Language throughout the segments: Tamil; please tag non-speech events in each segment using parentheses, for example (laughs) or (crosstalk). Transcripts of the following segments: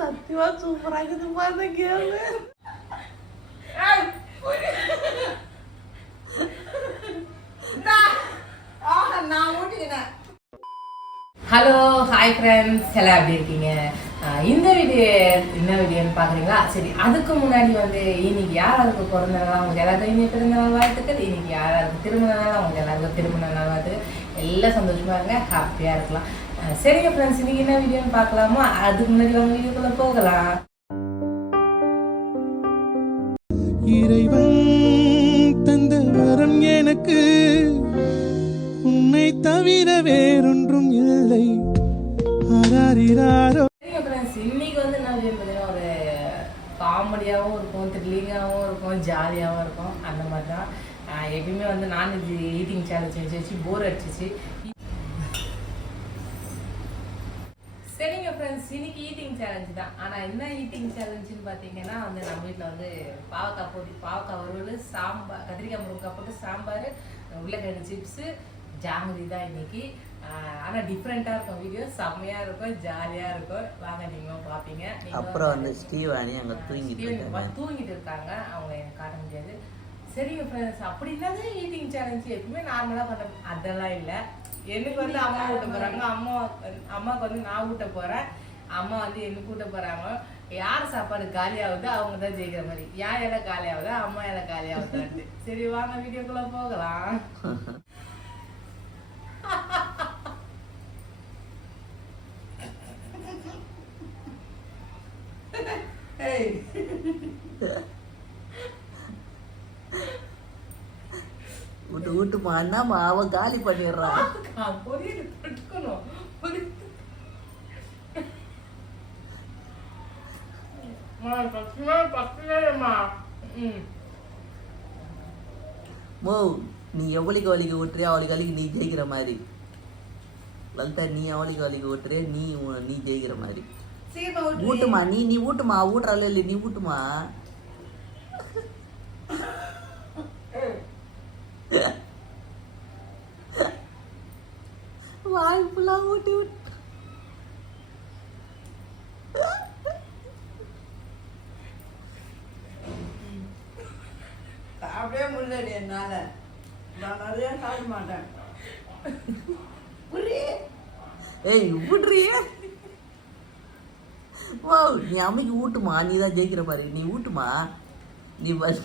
சத்தியமா சூப்பரா ஹலோ ஹாய் ஃப்ரெண்ட்ஸ் எல்லாம் எப்படி இருக்கீங்க? ஆஹ் இந்த வீடியோ என்ன வீடியோன்னு பார்க்குறீங்களா? சரி அதுக்கு முன்னாடி வந்து இன்னைக்கு யாராருக்கு பிறந்த நாள்? அவங்க இன்னைக்கு பிறந்த நாள் வாழ்த்துக்கள். இன்னைக்கு யாராருக்கு திருமண நாள்? அவங்க எல்லாருக்கும் திருமண நாள் வாழ்த்துக்கள். எல்லாம் சந்தோஷமா இருங்க. ஹாப்பியாக இருக்கலாம். சரிங்க ஃப்ரெண்ட்ஸ் இன்னைக்கு என்ன வீடியோன்னு பார்க்கலாமா? அதுக்கு முன்னாடி அவங்க வீடியோக்குள்ளே போகலாம். இறைவன் தந்த வரம் எனக்கு. உன்னை தவிர வேறொன்றும் இல்லை. இன்னைக்கு வந்து பார்த்தீங்கன்னா ஒரு காமெடியாகவும் இருக்கும் த்ரில்லிங்காகவும் இருக்கும் ஜாலியாகவும் இருக்கும். அந்த மாதிரி தான் எப்பயுமே வந்து நான்வெஜ் ஈட்டிங் சேலஞ்ச் வச்சு வச்சு போர் அடிச்சிச்சு. சரிங்க ஃப்ரெண்ட்ஸ் இன்னைக்கு ஈட்டிங் சேலஞ்ச் தான். ஆனால் என்ன ஈட்டிங் சேலஞ்சுன்னு பார்த்தீங்கன்னா வந்து நம்ம வீட்டில் வந்து பாவக்காய் போட்டு பாவக்காய் வறுவல் சாம்பார் கத்திரிக்காய் முருங்கைக்காய் போட்டு சாம்பார் உருளைக்கிழங்கு சிப்ஸு ஜாங்கிரி தான் இன்னைக்கு. ஆனால் டிஃப்ரெண்ட்டாக இருக்கும் வீடியோ செம்மையாக இருக்கும் ஜாலியாக இருக்கும். வாங்க நீங்களும் பார்ப்பீங்க அப்புறம் வந்து ஸ்டீவானி அங்கே தூங்கிட்டு தூங்கிட்டு இருக்காங்க. அவங்க எனக்கு காட்ட முடியாது. சரிங்க ஃப்ரெண்ட்ஸ் அப்படி இல்லாத ஈட்டிங் சேலஞ்ச் எப்பவுமே நார்மலாக பண்ண அதெல்லாம் இல்லை. எனக்கு வந்து அம்மா ஊட்ட போறாங்க. அம்மா அம்மாவுக்கு வந்து நான் ஊட்ட போறேன். அம்மா வந்து எனக்கு ஊட்ட போறாங்க. யார் சாப்பாடு காலியாகுதோ அவங்க தான் ஜெயிக்கிற மாதிரி. யார் இலை காலியாகுதோ அம்மா இலை காலியாகுதான்ட்டு சரி வாங்க வீடியோக்குள்ள போகலாம் ஏய் விட்டுமா அண்ணாமா அவ காலி பண்ணிடுறான். ம். நீ எவ்வளிக்கு வலிக்கு விட்டுறியா அவளுக்கு வலிக்கு நீ ஜெயிக்கிற மாதிரி. லலிதா நீ அவளுக்கு வலிக்கு விட்டுறியா நீ நீ ஜெயிக்கிற மாதிரி. ஊட்டுமா நீ நீ ஊட்டுமா ஊட்டுறாள் இல்லை நீ ஊட்டுமா வாய் ஃபுல்லாக ஊட்டி விட்டு சாப்பிடவே முடியலடி என்னால. நான் நிறைய சாப்பிட மாட்டேன். புரிய ஏய் ஊட்டுறியே? வா நீ அம்மைக்கு ஊட்டுமா? நீ தான் ஜெயிக்கிற மாதிரி. நீ ஊட்டுமா? நீ பஸ்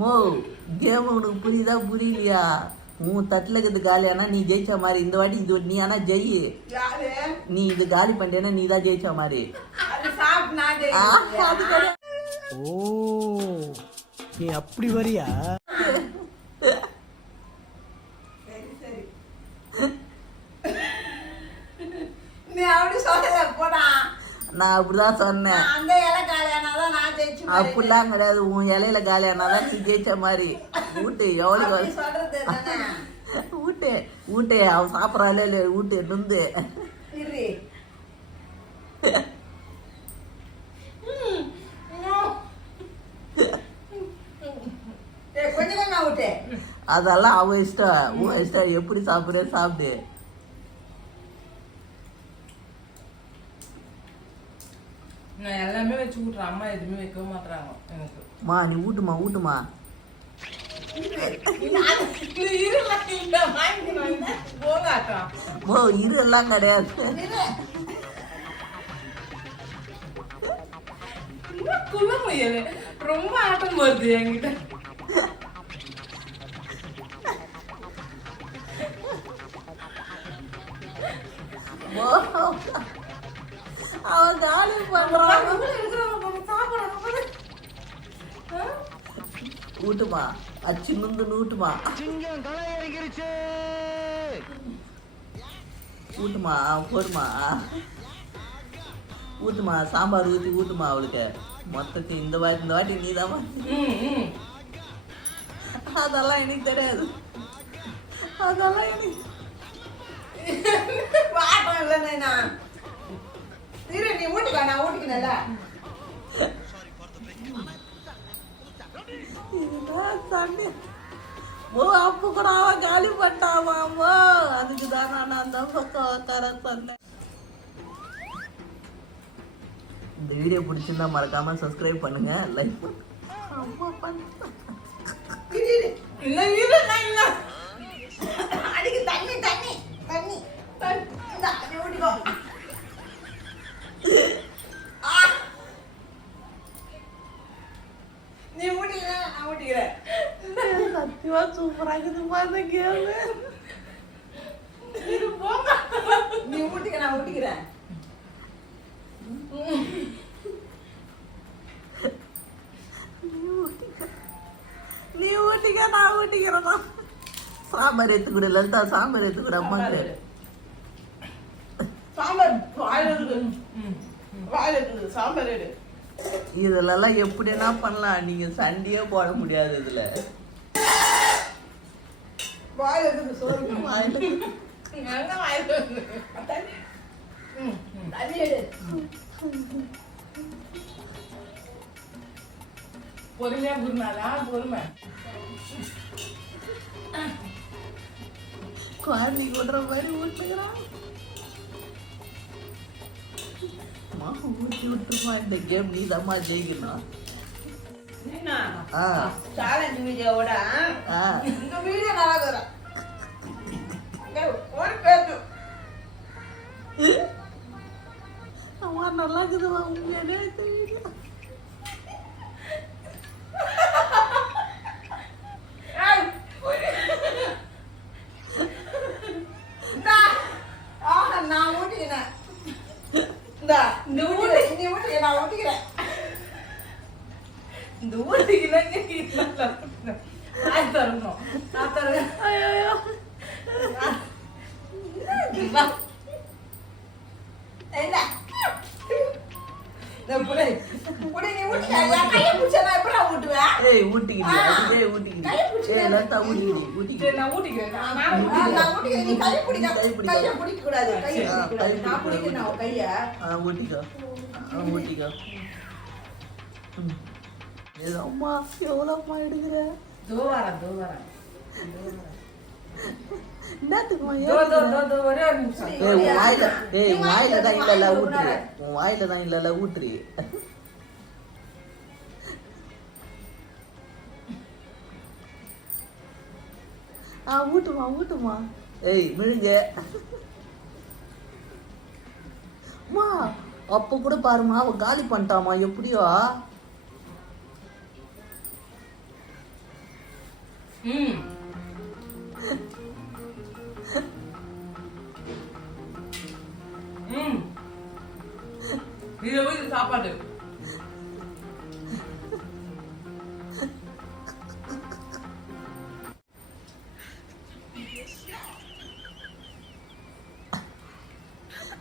மோ கேம் உனக்கு புரியுதா புரியலையா? உன் தட்டில் இருக்கிறது காலியானா நீ ஜெயிச்ச மாதிரி இந்த வாட்டி இது நீ ஆனா ஜெயி. யாரு? நீ இது காலி பண்ணிட்டேன்னா நீ தான் ஜெயிச்ச மாதிரி. ஓ நீ அப்படி வரியா? சரி சரி. நீ அப்படி சொல்லல போடா. நான் அப்படிதான் சொன்னேன். அப்படிலாம் கிடையாது. உன் இலையில காலியானாதான் நீ ஜெயிச்ச மாதிரி (laughs) ஊட்டு எவ்வளவு ஊட்டு ஊட்டு அவன் சாப்பிட்றாள் இல்லை ஊட்டு நுந்து அதெல்லாம் அவன் இஷ்டம். உன் இஷ்டம். எப்படி சாப்பிட்ற சாப்பிடு. நான் எல்லாமே வச்சு விட்றேன் அம்மா எதுவுமே வைக்க மாட்டாங்க எனக்கு. மா நீ ஊட்டுமா ஊட்டுமா இது இருமா, இந்த வாங்கிக்கணும் இல்ல? போங்க அக்கா. ஓ இரு எல்லாம் கிடையாது. ரொம்ப ஆட்டம் வருது என்கிட்ட. ஊட்டுமா ஊட்டுமா போடுமா? ஊட்டுமா சாம்பார் ஊற்றி ஊட்டுமா அவளுக்கு. மொத்தத்தை இந்த வாட்டி இந்த வாட்டி நீ ம், ம். அதெல்லாம் எனக்கு தெரியாது அதெல்லாம் எனக்கு நீ ஊட்டிக்கா நான் ஊட்டிக்கணும்ல தண்ணி ஓ அப்போ கூட காலி பண்ணிட்டாவாமோ அதுக்கு தான் நான் அந்த பக்கம் உட்கார சொன்னேன். இந்த வீடியோ பிடிச்சிருந்தா மறக்காம சப்ஸ்கிரைப் பண்ணுங்க லைக் அம்மா பண்ண இரு, இரு. இல்லை இல்லை நான் இல்லை அடிக்கு தண்ணி தண்ணி தண்ணி தண்ணி. இந்தா, நீ ஊட்டிக்கோ. ஆ. நீ ஊட்டிக்கிற நான் ஊட்டிக்கிறேன் கேம் இது போங்க நீ ஊட்டிக்க நான் ஊட்டிக்கிறேன். நீ ஊட்டிக்க நான் ஊட்டிக்கிறேன் சாம்பார் எடுத்துக்கூட லலிதா சாம்பார் எடுத்துக்கூட அம்மாக்கு. சாம்பார் வாயில் இருக்குது சாம்பார் எடு. இதுலலாம் எப்படின்னா பண்ணலாம். நீங்க சண்டையே போட முடியாது இதுல. வாயில் இருக்குது சோறு வாயில எங்க வந்து தண்ணி எடு. பொறுமையா குருநாதா பொறுமை. குழந்தை விடுற மாதிரி அம்மா, ஊட்டி விட்டுமா இந்த கேம் நீ தம்மா ஜெயிக்கணும். என்ன ஆ சேலஞ்ச் வீடியோவோட ஆ இந்த வீடியோ நல்லா இருக்கிறேன் ஒரு பேச்சு அம்மா நல்லா இருக்குதுமா உண்மையிலே தெரியுது ஏய், இந்தா. இந்தா, ஊட்டிக்கு நல்லா ஆய் தரணும் நான் தருவேன் புடி, நீ ஊட்டிக்க. என் கையை பிடிச்சா நான் எப்படிடா ஊட்டுவேன்? ஏய் ஊட்டிக்கிடி ஆ. அதுவே ஊட்டிக்கிடி கையை பிடிச்சு ஏய் லலிதா ஊட்டிக்கிடி சரி, ஊட்டிக்கிடி நான் ஊட்டிக்கிறேன் நான் ஆ, நான் ஊட்டிக்கிறேன். நான் ஊட்டிக்கிறேன். நீ கையை பிடிக்க- கை பிடிக்காத. கையை பிடிக்கக்கூடாது. கையை ஆ, பிடிக்கக்கூடாது. கை நான் பிடிக்கக்கூடாது. பிடிக்கிறேன் உன் கையை. ஆ ஊட்டிக்கோ ஆ ஊட்டிக்கோ ம். ஏய், அம்மா எடுக்கிற தோ வரேன், தோ வரேன். என்னத்துக்குமா தோ, தோ, ஏன் தோ, தோ, ஒரே ஒரு நிமிஷம். ஏய் உன் வாயில ஏய் நீ உன் வாயில தான். உன் தான் இல்லல ஊத்துரு ஆ ஊட்டுமா ஊட்டுமா ஏய் விழுங்க அம்மா அப்ப கூட பாருமா அவ காலி பண்ணிட்டாமா எப்படியோ ம். ம். இது எப்படி சாப்பாடு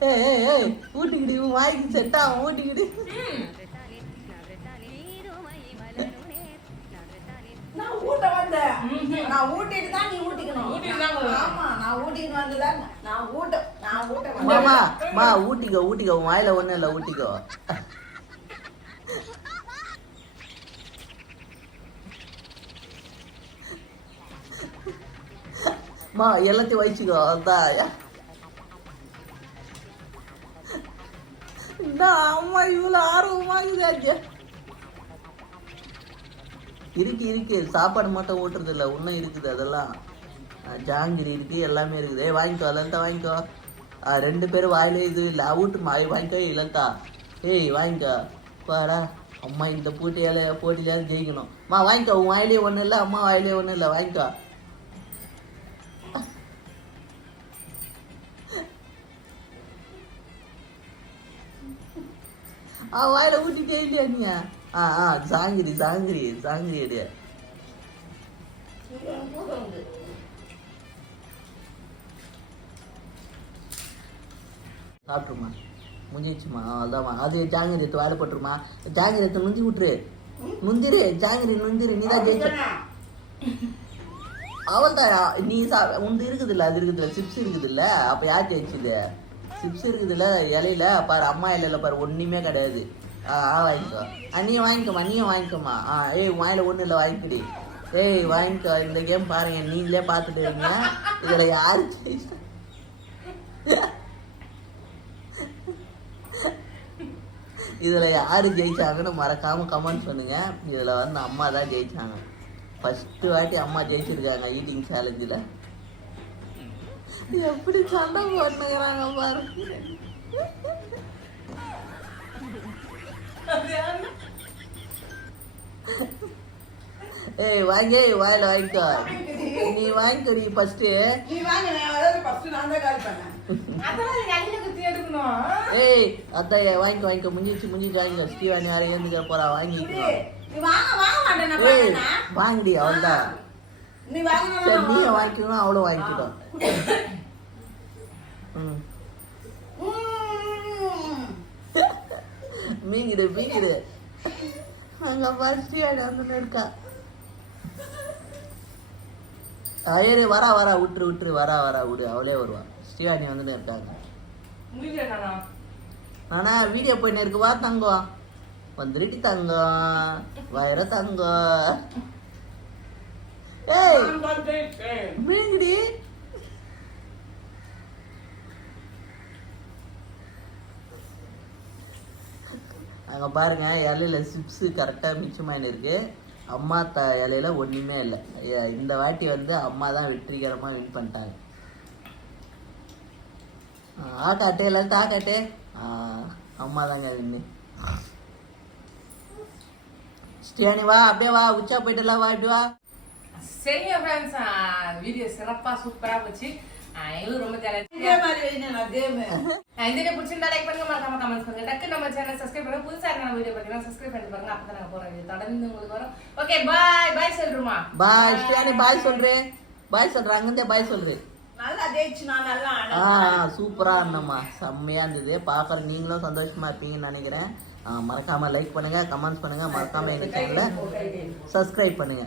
ஏய் ஏய் ஊட்டிக்கிடி வாய்க்கு செட் ஆகும் ஊட்டிக்கிடி நான் ஊட்டிட்டு தான் நீ ஊட்டிக்கணும். ஊட்டிட்டு. ஆமா, நான் ஊட்டிக்கிட்டு வந்ததுல நான் ஊட்ட நான் ஊட்ட. மாமா மா ஊட்டிக்கோ ஊட்டிக்கோ வாயில ஒண்ணும் இல்ல ஊட்டிக்கோ மா எல்லாத்தையும் வச்சுக்கோ அதான் அம்மா இவ்வளோ ஆர்வமா இருக்குதாச்சு இருக்கு இருக்கு. சாப்பாடு மட்டும் ஓட்டுறது இல்லை இன்னும் இருக்குது அதெல்லாம். ஜாங்கிரி இருக்கு எல்லாமே இருக்குது. ஏய் வாங்கிக்கோ லலிதா வாங்கிக்கோ. ரெண்டு பேரும் வாயில இது இல்லை. அவுட்டு ஏய் வாங்கிக்கோ ஏய் லலிதா. ஏய் வாங்கிக்கோ. பாரா அம்மா இந்த போட்டியால போட்டியிலாவது ஜெயிக்கணும். அம்மா வாங்கிக்கோ. உன் வாயிலே ஒன்றும் இல்லை அம்மா வாயிலே ஒன்றும் இல்லை. வாங்கிக்கோ. ஆ வாயில ஊட்டிட்டே இல்லையா நீ? ஆ ஆ ஜாங்கிரி ஜாங்கிரி ஜாங்கிரி அடியா. சாப்பிட்ருமா முடிஞ்சிச்சுமா அதாம்மா அது ஜாங்கிரி எடுத்து வாயில போட்டுருமா. ஜாங்கிரி எடுத்து நுந்தி விட்டுரு. நுந்திரு ஜாங்கிரி நுந்திரு நீ தான் ஜெயிச்ச அவள் தான் நீ சா உண்டு இருக்குதுல்ல அது இருக்குதுல்ல சிப்ஸ் இருக்குதுல்ல? அப்போ யார் ஜெயிச்சுது? சிப்ஸ் இருக்குதுல்ல இலையில பாரு அம்மா இலையில பாரு ஒன்றுமே கிடையாது. ஆ ஆ வாங்கிக்கோ. ஆ நீ வாங்கிக்கோமா நீயும் வாங்கிக்கோமா ஆ ஏய் வாயில் ஒன்றும் இல்லை வாங்கிக்கடி. ஏய் வாங்கிக்கோ இந்த கேம் பாருங்க நீங்களே பார்த்துட்டு வரீங்க இதில் யாரு இதில் யார் யாரு ஜெயிச்சாங்கன்னு மறக்காம கமெண்ட் பண்ணுங்க இதில் வந்து அம்மா தான் ஜெயிச்சாங்க. ஃபஸ்ட்டு வாட்டி அம்மா ஜெயிச்சிருக்காங்க ஈட்டிங் சேலஞ்சில் எப்படி சண்டை போட்டுக்கிறாங்க பாரு. ஏய் வாங்கி வாயில வாங்கிக்கோ. நீ வாங்கிக்கோ நீ ஃபர்ஸ்ட் நீ வாங்க நான் first நான் தான் கால் பண்ணேன். அதெல்லாம் நீங்க அடியில குத்தி எடுக்கணும். ஏய் அதான் வாங்கிக்கோ வாங்கிக்கோ. முடிஞ்சிச்சு முடிஞ்சிச்சு வாங்கிக்கோ. ஸ்டீவானி யாரும் ஏந்துக்க போறா வாங்கிக்கோ. நீ வாங்க வாங்க மாட்டேன் நான் ஏய் பண்ணேனா? வாங்கடி அவள்தான் நீ வாங்கினா சரி நான் நீ வாங்க. வாங்கிக்கணும் அவளும் வாங்கிக்கிட்டோம். ம் ம். மீங்கிடு மீங்கிடு அங்க ஸ்டீவானி வந்து இருக்கா? ஐயரு வரா வரா விட்டுரு விட்டுரு வரா வரா விடு. அவளே வருவா. ஸ்ரீவாணி வந்துட்டு இருக்காங்க ஆனா வீடியோ போயின்னு இருக்கு வா தங்கம். வந்துருட்டி தங்கம். வயிற தங்கம். ஏய். மீன்டி அங்க பாருங்க இலையில சிப்ஸ் கரெக்டா மிச்சமாயின்னு இருக்கு. அம்மா த இலையில ஒண்ணுமே இல்லை. இந்த வாட்டி வந்து அம்மா தான் வெற்றிகரமா வின் பண்ணிட்டாங்க. ஆ, ஆக்காட்டே இல்லாட்டா ஆக்காட்டே ஆ, அம்மா தாங்க ஸ்ரீயானி வா அப்படியே வா உச்சா போயிட்டுலாம் வா இப்படி வா. சரிங்க ஃப்ரெண்ட்ஸ் வீடியோ சிறப்பா சூப்பரா போச்சு. எங்களுக்கு ரொம்ப இதே (laughs) இந்த வீடியோ பிடிச்சிருந்தா லைக் பண்ணுங்க மறக்காம கமெண்ட்ஸ் பண்ணுங்க. டக்கு நம்ம சேனல் சப்ஸ்கிரைப் பண்ணுங்க. புதுசா இருக்க வீடியோ பார்த்தீங்கன்னா சப்ஸ்கிரைப் பண்ணி பாருங்க. அப்பதான் நாங்க போற வீடியோ தொடர்ந்து உங்களுக்கு வரும். ஓகே பாய் பாய் சொல்றோமா பாய் ஸ்ரீயானி பாய் சொல்றேன். பாய் சொல்றேன். அங்கிருந்தே பாய் சொல்றேன். நல்லா ஆ. சூப்பரா இருந்தம்மா செம்மையா இருந்தது. பார்க்குற நீங்களும் சந்தோஷமா இருப்பீங்கன்னு நினைக்கிறேன். ஆ, மறக்காம லைக் பண்ணுங்க கமெண்ட்ஸ் பண்ணுங்க. மறக்காம எங்க சேனலை சப்ஸ்கிரைப் பண்ணுங்க.